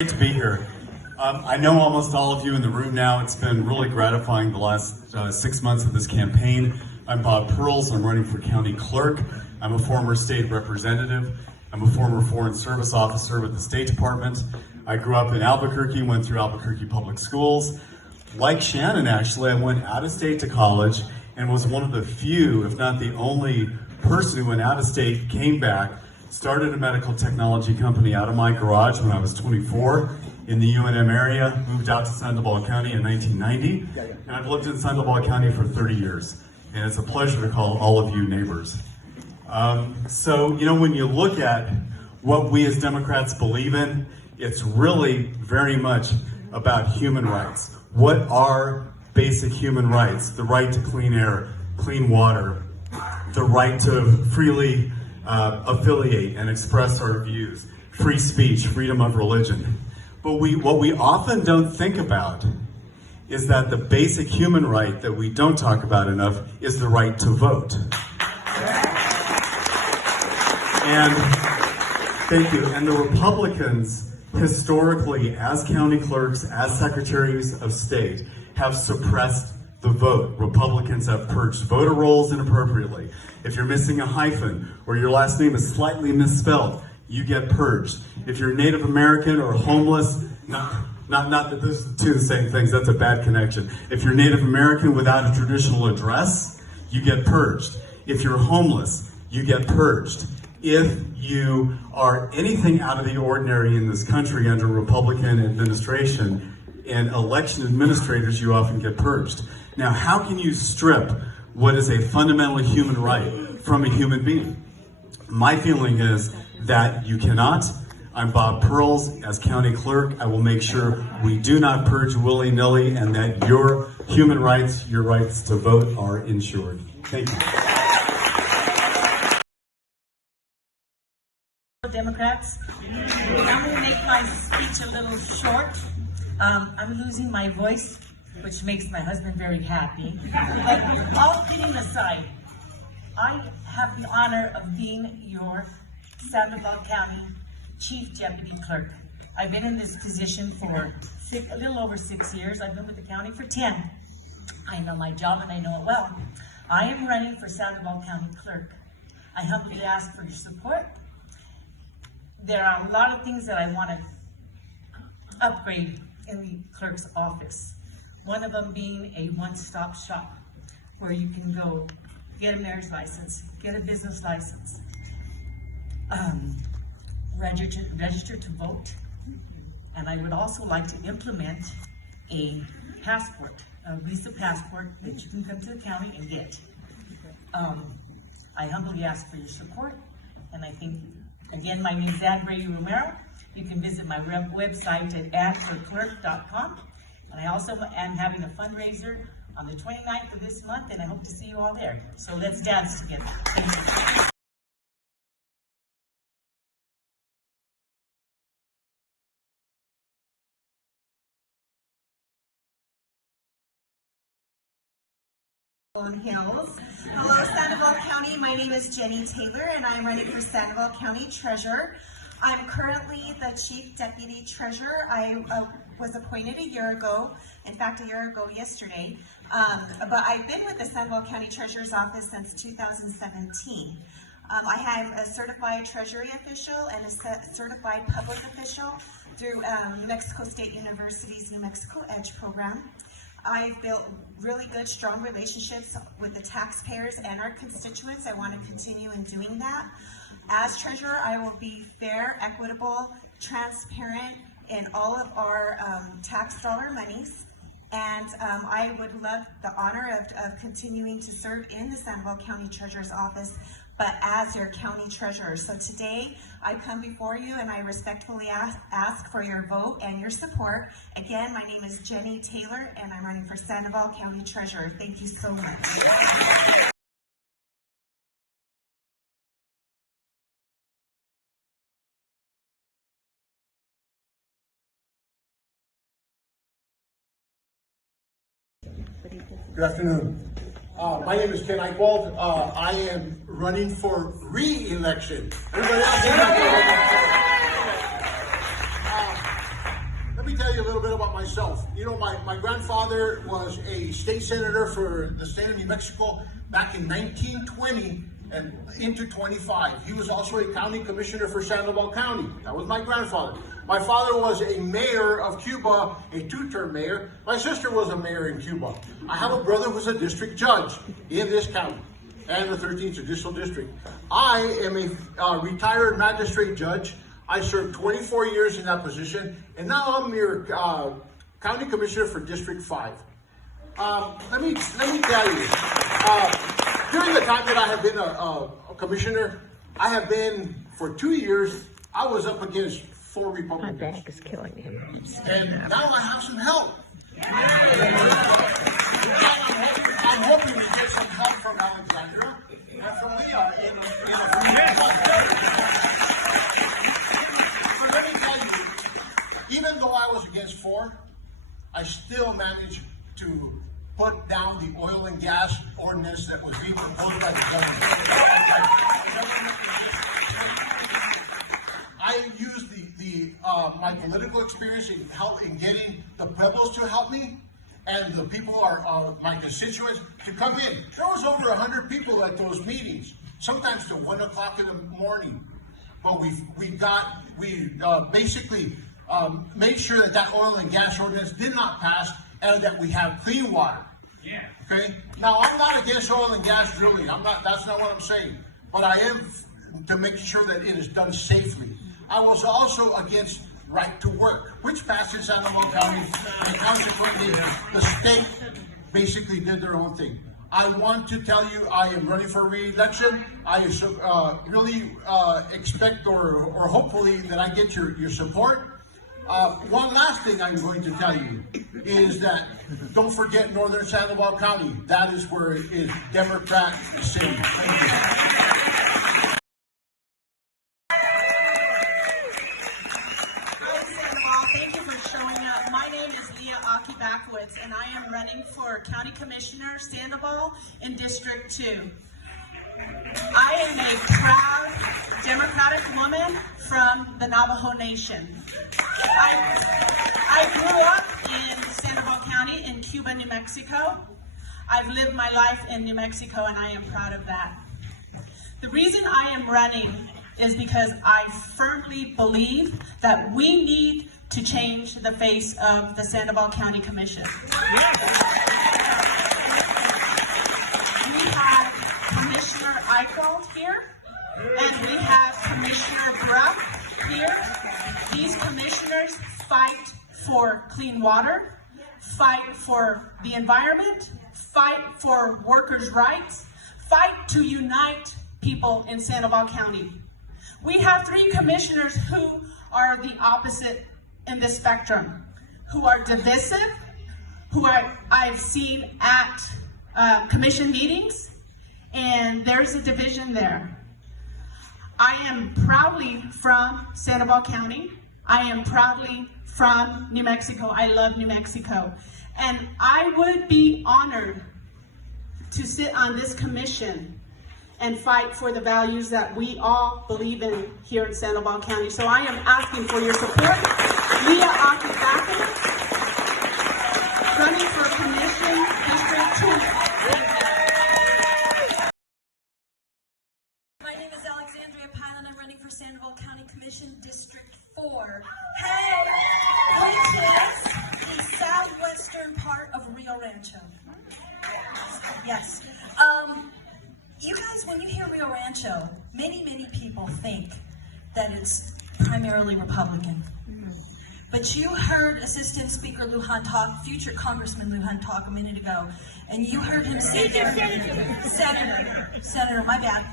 Great to be here. I know almost all of you in the room now. It's been really gratifying the last 6 months of this campaign. I'm Bob Pearls. I'm running for county clerk. I'm a former state representative. I'm a former foreign service officer with the State Department. I grew up in Albuquerque, went through Albuquerque public schools. Like Shannon, actually, I went out of state to college and was one of the few, if not the only person who went out of state, came back, started a medical technology company out of my garage when I was 24 in the UNM area, moved out to Sandoval County in 1990, and I've lived in Sandoval County for 30 years. And it's a pleasure to call all of you neighbors. When you look at what we as Democrats believe in, it's really very much about human rights. What are basic human rights? The right to clean air, clean water, the right to freely affiliate and express our views, free speech, freedom of religion. But what we often don't think about is that the basic human right that we don't talk about enough is the right to vote. And thank you. And the Republicans, historically, as county clerks, as secretaries of state, have suppressed the vote. Republicans have purged voter rolls inappropriately. If you're missing a hyphen or your last name is slightly misspelled, you get purged. If you're Native American or homeless, not that those are two of the same things, that's a bad connection. If you're Native American without a traditional address, you get purged. If you're homeless, you get purged. If you are anything out of the ordinary in this country under Republican administration and election administrators, you often get purged. Now, how can you strip what is a fundamentally human right from a human being? My feeling is that you cannot. I'm Bob Pearls. As county clerk, I will make sure we do not purge willy-nilly and that your human rights, your rights to vote are ensured. Thank you. Democrats, I'm going to make my speech a little short. I'm losing my voice, which makes my husband very happy. But all kidding aside, I have the honor of being your Sandoval County Chief Deputy Clerk. I've been in this position for a little over 6 years. I've been with the county for 10. I know my job and I know it well. I am running for Sandoval County Clerk. I humbly ask for your support. There are a lot of things that I want to upgrade in the clerk's office. One of them being a one-stop shop where you can go get a mayor's license, get a business license, register to vote, and I would also like to implement a passport, a Visa passport that you can come to the county and get. I humbly ask for your support, and I think, again, my name is Bernalillo Romero. You can visit my website at adforclerk.com. And I also am having a fundraiser on the 29th of this month, and I hope to see you all there. So let's dance together. Thank you. Hills. Hello, Sandoval County. My name is Jenny Taylor, and I'm running for Sandoval County Treasurer. I'm currently the Chief Deputy Treasurer. I was appointed a year ago, in fact, a year ago yesterday, but I've been with the Sandoval County Treasurer's Office since 2017. I am a certified Treasury official and a certified public official through New Mexico State University's New Mexico Edge program. I've built really good, strong relationships with the taxpayers and our constituents. I want to continue in doing that. As treasurer, I will be fair, equitable, transparent in all of our tax dollar monies. And I would love the honor of continuing to serve in the Sandoval County Treasurer's Office, but as your county treasurer. So today, I come before you and I respectfully ask for your vote and your support. Again, my name is Jenny Taylor and I'm running for Sandoval County Treasurer. Thank you so much. Good afternoon. My name is Ken Eichwald. I am running for re-election. Everybody else is not me tell you a little bit about myself. You know, my grandfather was a state senator for the state of New Mexico back in 1920 and into 25. He was also a county commissioner for Sandoval County. That was my grandfather. My father was a mayor of Cuba, a two-term mayor. My sister was a mayor in Cuba. I have a brother who's a district judge in this county and the 13th Judicial District. I am a retired magistrate judge. I served 24 years in that position, and now I'm your county commissioner for District 5. Let me tell you, during the time that I have been a commissioner, I have been, for 2 years, I was up against 4 Republicans. My back is killing him. And now I have some help. I'm hoping to get some help from Alexandra and from Leah in But let me tell you, even though I was against 4, I still managed to put down the oil and gas ordinance that was being proposed by the government. I used my political experience in getting the rebels to help me, and the people my constituents to come in. There was over 100 people at those meetings, sometimes till 1 o'clock in the morning. But we basically made sure that oil and gas ordinance did not pass, and that we have clean water. Yeah. Okay. Now I'm not against oil and gas drilling. That's not what I'm saying. But I am to make sure that it is done safely. I was also against right to work, which passed in Sandoval County, and consequently the state basically did their own thing. I want to tell you, I am running for re-election. I really expect or hopefully that I get your support. One last thing I'm going to tell you is that don't forget Northern Sandoval County. That is where it is Democrat city. And I am running for County Commissioner, Sandoval, in District 2. I am a proud Democratic woman from the Navajo Nation. I grew up in Sandoval County in Cuba, New Mexico. I've lived my life in New Mexico, and I am proud of that. The reason I am running is because I firmly believe that we need to change the face of the Sandoval County Commission. We have Commissioner Eichel here, and we have Commissioner Bruck here. These commissioners fight for clean water, fight for the environment, fight for workers' rights, fight to unite people in Sandoval County. We have 3 commissioners who are the opposite in the spectrum, who are divisive, who I've seen at commission meetings, and there's a division there. I am proudly from Sandoval County. I am proudly from New Mexico. I love New Mexico. And I would be honored to sit on this commission and fight for the values that we all believe in here in Sandoval County. So I am asking for your support. Leah Akibaka, running for Commission, District 2. My name is Alexandria Pilon. I'm running for Sandoval County Commission, District 4. Hey, which is the southwestern part of Rio Rancho. Yes. You guys, when you hear Rio Rancho, many people think that it's primarily Republican. But you heard Assistant Speaker Lujan talk, future Congressman Lujan talk a minute ago, and you heard him say there, Senator, my bad.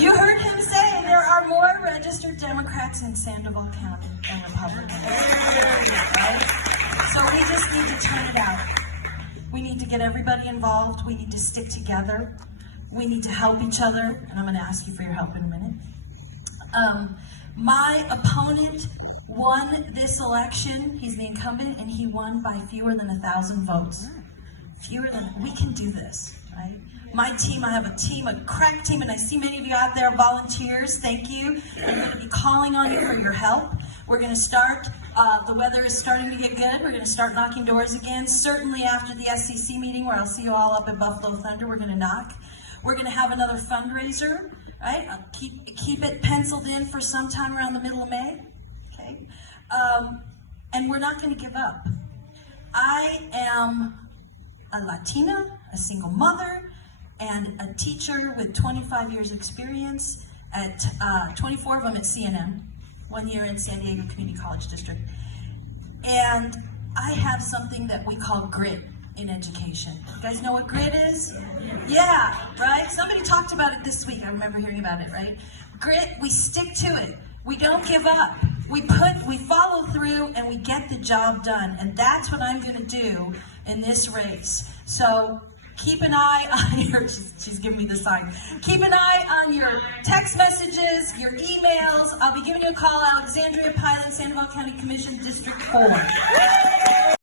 You heard him say there are more registered Democrats in Sandoval County than Republicans. Right? So we just need to turn it out. We need to get everybody involved. We need to stick together. We need to help each other, and I'm going to ask you for your help in a minute. My opponent won this election. He's the incumbent, and he won by fewer than 1,000 votes. We can do this, right? My team, I have a team, a crack team, and I see many of you out there, volunteers, thank you. I'm going to be calling on you for your help. We're going to start The weather is starting to get good. We're going to start knocking doors again. Certainly after the SCC meeting, where I'll see you all up at Buffalo Thunder, we're going to knock. We're going to have another fundraiser, right? I'll keep it penciled in for sometime around the middle of May, okay? And we're not going to give up. I am a Latina, a single mother, and a teacher with 25 years experience at 24 of them at CNN, 1 year in San Diego Community College District. And I have something that we call grit in education. You guys know what grit is? Yeah, right? Somebody talked about it this week. I remember hearing about it, right? Grit, we stick to it. We don't give up. We follow through and we get the job done. And that's what I'm going to do in this race. So keep an eye on your, she's giving me the sign. Keep an eye on your text messages, your emails. I'll be giving you a call, Alexandria Pilen, Sandoval County Commission, District 4.